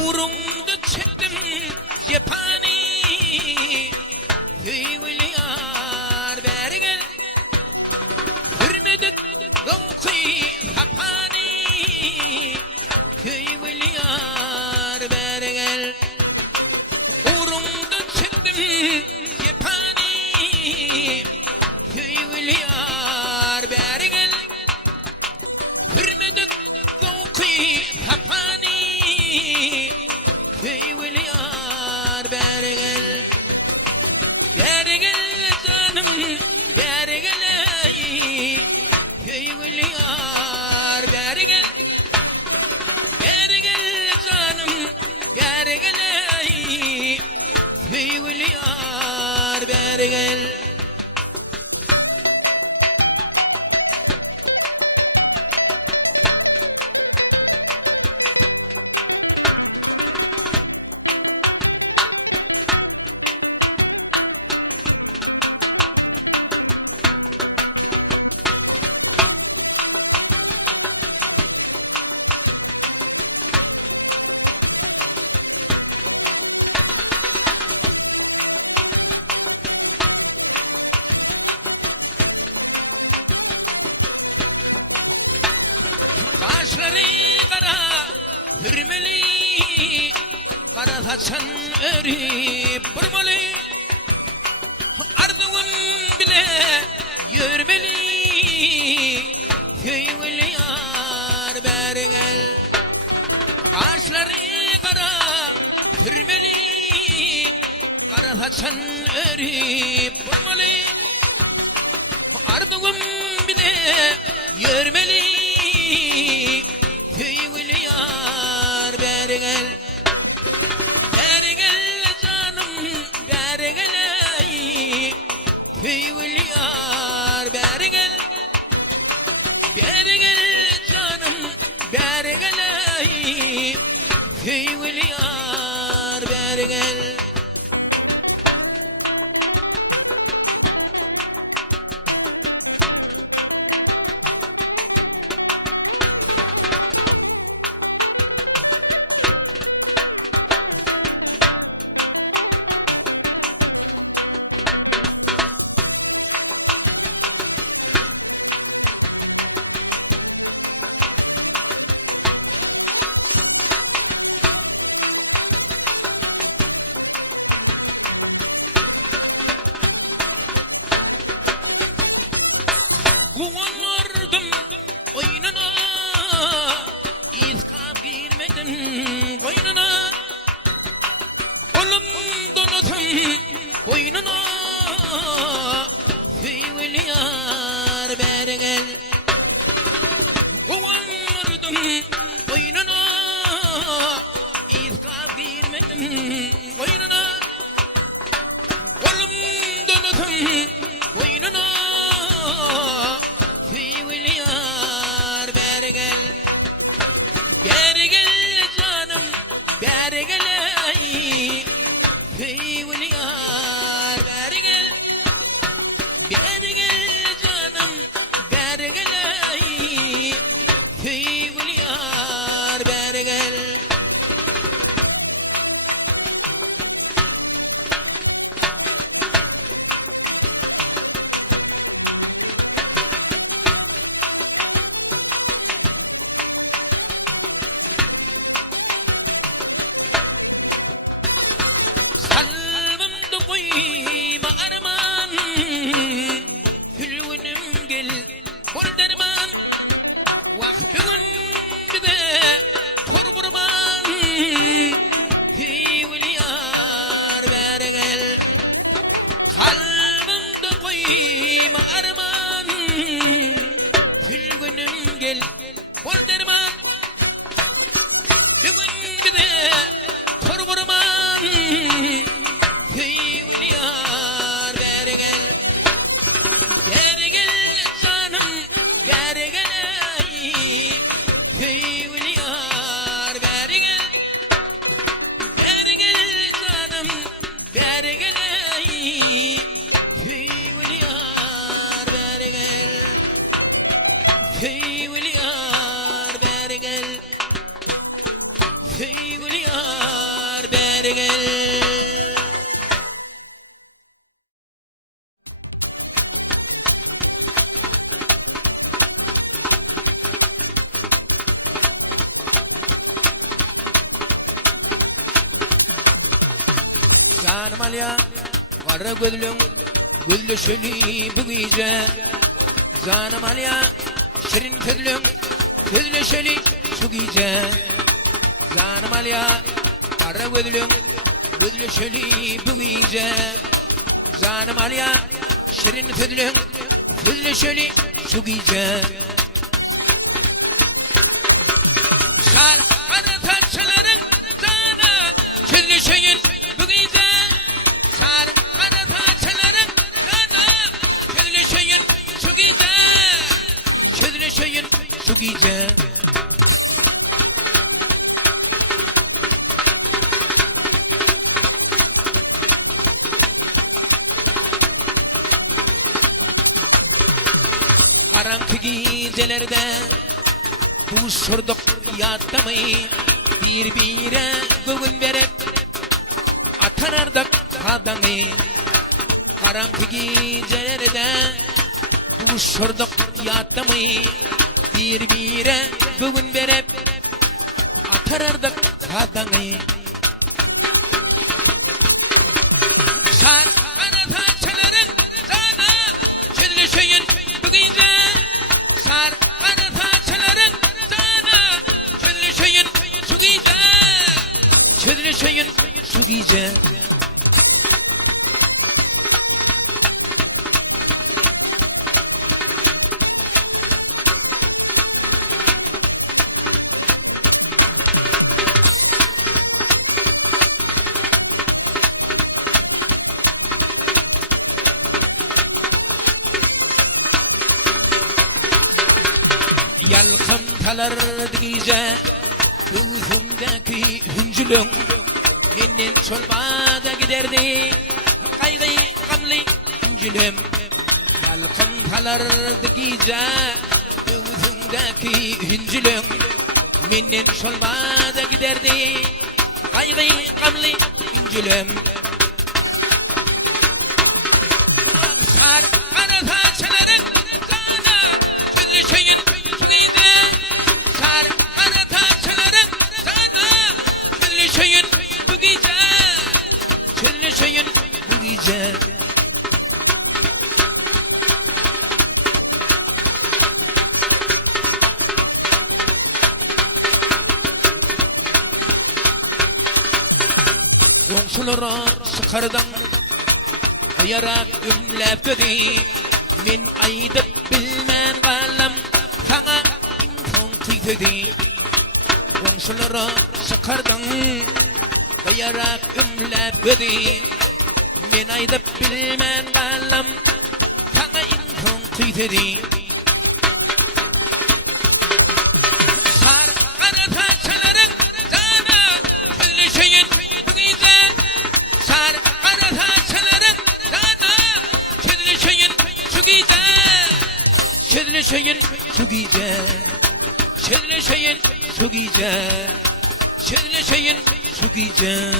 Uğrunda çektim cephani, hüyvül yar beri gel. Hürmedet gavkı hapani, hüyvül yar beri gel. Uğrunda çektim cephani, hüyvül yar beri gel. Hürmedet gavkı hapani, hüyvül yar beri gel. Beri gel canım, beri gel ey, hüyvül yar beri gel. Beri gel canım, beri gel ey, hüyvül yar beri gel. Kaşları kara, hürmeli, kara saçan örüp burmalı. Ardığın bile yürmeli, hüyvül yar beri gel. Kaşları kara, hürmeli, kara saçan örüp burmalı. Ardığın bile yürmeli, hüyvül yar beri gel. Beri gel canım, beri gel ey, hüyvül yar beri gel. Beri gel canım, beri gel ey, hüyvül yar beri gel. Kuvardım oyununa, İskap girmedim koynuna. Kolum donadım boynuna, hüyvül yar beri gel. Kuvardım oyununa, İskap girmedim koynuna. Kolum donadım boynuna, hüyvül yar beri gel. Beri gel canım, beri gel ey, hüyvül yar beri gel. Beri gel canım, beri gel ey, hüyvül yar beri gel. Salvımdı koyma arman, hülvünüm gel bol derman. Vakbün bir de kor kurban, hüyvül yar beri gel. Kalbimde koyma arman, hülvünüm gel bol derman. Bugün bir de kor kurban, hüyvül yar beri gel. Beri gel canım, beri gel ey, hüyvül yar beri gel. Beri gel canım, beri gel ey, hüyvül yar beri gel. Hüyvül yar Canım alya Kara gözlüm Gözlü şöli bu gece Canım alya Şirin gözlüm Gözlü şöli şu gece Canım alya Kara gözlüm Gözlü şöli bu gece Canım alya Şirin gözlüm Gözlü şöli şu gece Şarkıda taşların sana Gözlü şöyle bu gece Şarkıda taşların sana Gözlü şöyle şu gece Gözlü şöyle şu gece Karanlık gecelerde bu sorduk yatmayı birbirine göğün verip atanardık sadanı. Karanlık gecelerde bu sorduk yatmayı birbirine göğün verip atanardık sadanı. Şarkıda taşların sana çözülü şöyün bu gece Şarkıda taşların sana çözülü şöyün şu gece Çözülü şöyün şu gece Yalkın talar gece Gözümdeki hüncülün Menden solmada giderdi Kaygı gamlı hüncülüm Yalkın talar gece Gözümdeki hüncülün Menden solmada giderdi Kaygı gamlı hüncülüm Şarkıda taşların sana Çözülü şöyün şu gece Şarkıda taşların sana Çözülü şöyün bu gece Çözülü şöyün bu gece Komşulara sıkardan Yarak ümlep dedi Min aydıp bilmen kalım Sana imkan tüydedi Komşulara sıkardan Yarak ümlep dedi Min aydıp bilmen kalım Sana imkan tüydedi Şarkıda taşların sana Çözülü şöyün bu gece Şarkıda taşların sana Çözülü şöyün şu gece Çözülü şöyün şu gece Çözülü şöyün şu gece Çözülü şöyün şu gece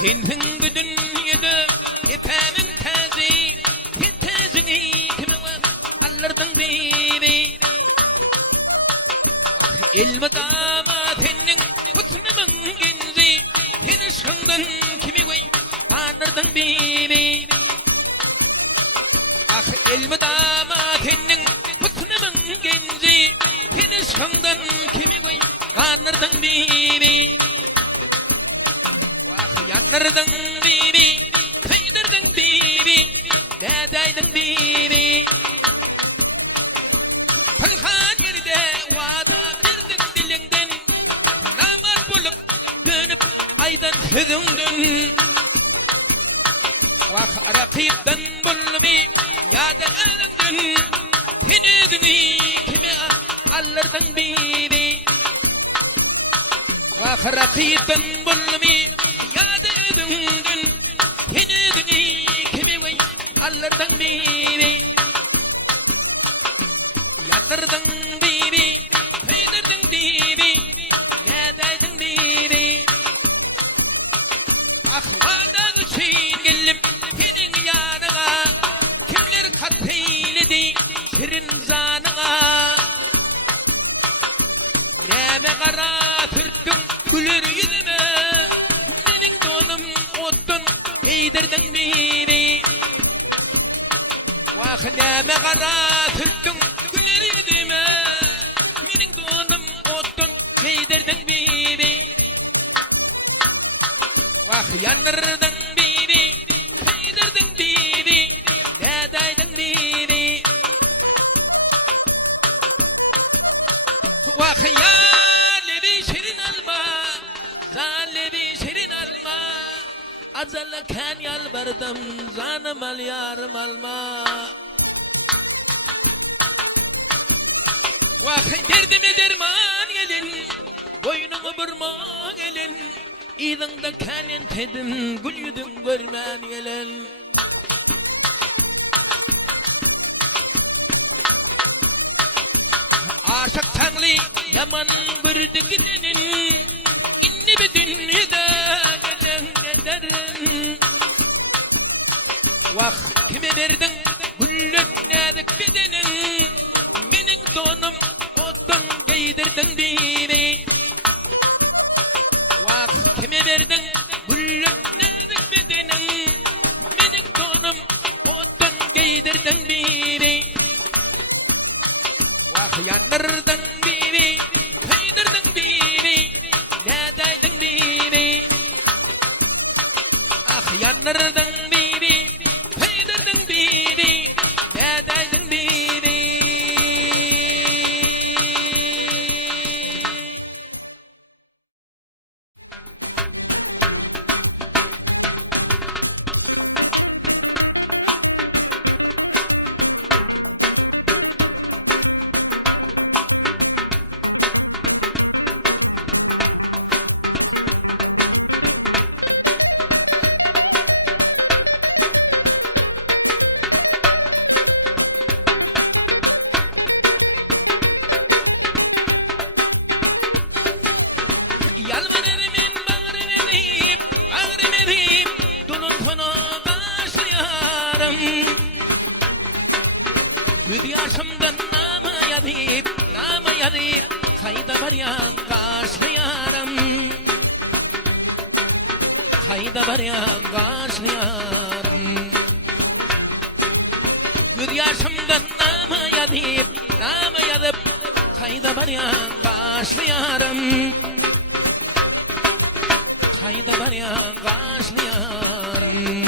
Senin bu dünyada efemin tazi Sen tazini kime var alırdın beni İlmi damat senin husnımın genzi Seni şundan kimi koy anırdın beni İlmi damat senin husnımın genzi Seni şundan kimi koy anırdın beni Yanırdın bibi, kıydırdın bibi, dadaydın bibi Pınhan geride vada verdin dilinden Namat bulup dönüp aydan hüzündün Vah rakipten bulmi yada ölündün Henüdünü kime alırdın bibi Vah rakipten bulmi Henüdünü kimi vay alırdın bibi Yatırdın bibi Ahvadan için gelip senin yanına, kimler kateyledi şirin zanına. Neme kara türküm gülür yüzüme, benim donum ottun giydirdin beni. Vah neme kara türküm gülür yüzüme, benim donum ottun giydirdin beni. Vah yanırdın beni, giydirdin beni, nedaydın beni. Vah ya lebi şirin alma, zalebi şirin alma. Azalken yalvardım, zanım al yarım alma. Vah derdime derman gelin, boynumu burma gelin. İdinde kendin tedim, gül yüzün görmen gelin. Aşık tanrı yaman bir gidenin, inni bir dünyada gelen ederin. Vah kime verdin güllüm nedik gidenin, benim donum ottan giydirdin beni. Vah kime verdin güllüm nedik gidenin, benim donum ottan giydirdin beni. Vah yanırdın beni, kıydırdın beni, nedaydın beni. Ah yanırdın beni, kıydırdın beni, nedaydın beni. Yalvarırım bağrım edip, dolun tonu başlayarım. Göz yaşımdan namı yazıp, kayda var yan karşılayarım. Kayda var yan karşılayarım. Göz yaşımdan namı yazıp, kayda var yan karşılayarım. Kayda var yan karşılayarım.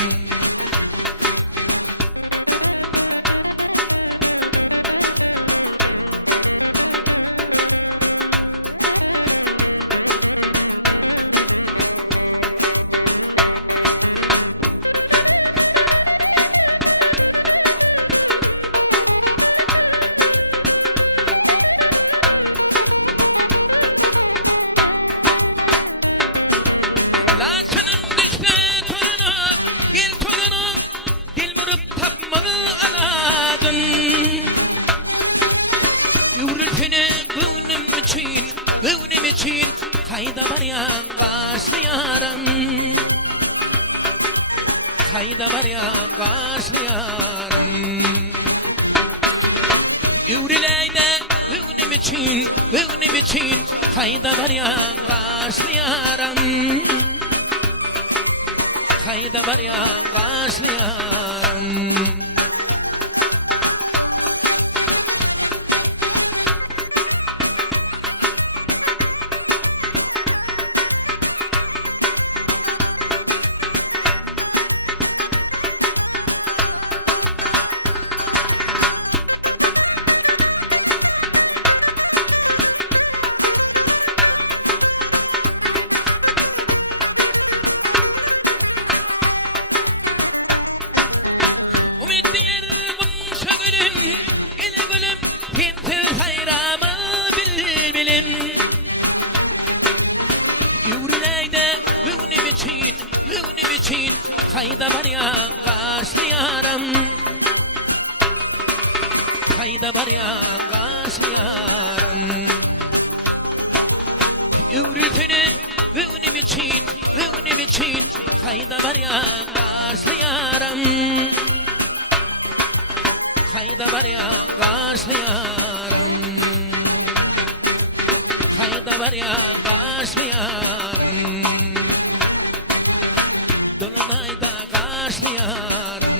Laçının düştü torunu, gel torunu, dil vurup tapmalı aladın. Yürültünü gönlüm için, kayda var yan karşılayarım. Kayda var yan karşılayarım. Yürüleyde gönlüm için, kayda var yan karşılayarım. Kayda var yan karşılayarım. Kayda var yan karşılayarım. Kayda var yan karşılayarım. Ürültünü, benim için, Hayda var ya kaşlı yaram, hayda var ya kaşlı yaram, hayda var ya kaşlı yaram, dolunayda kaşlı yaram.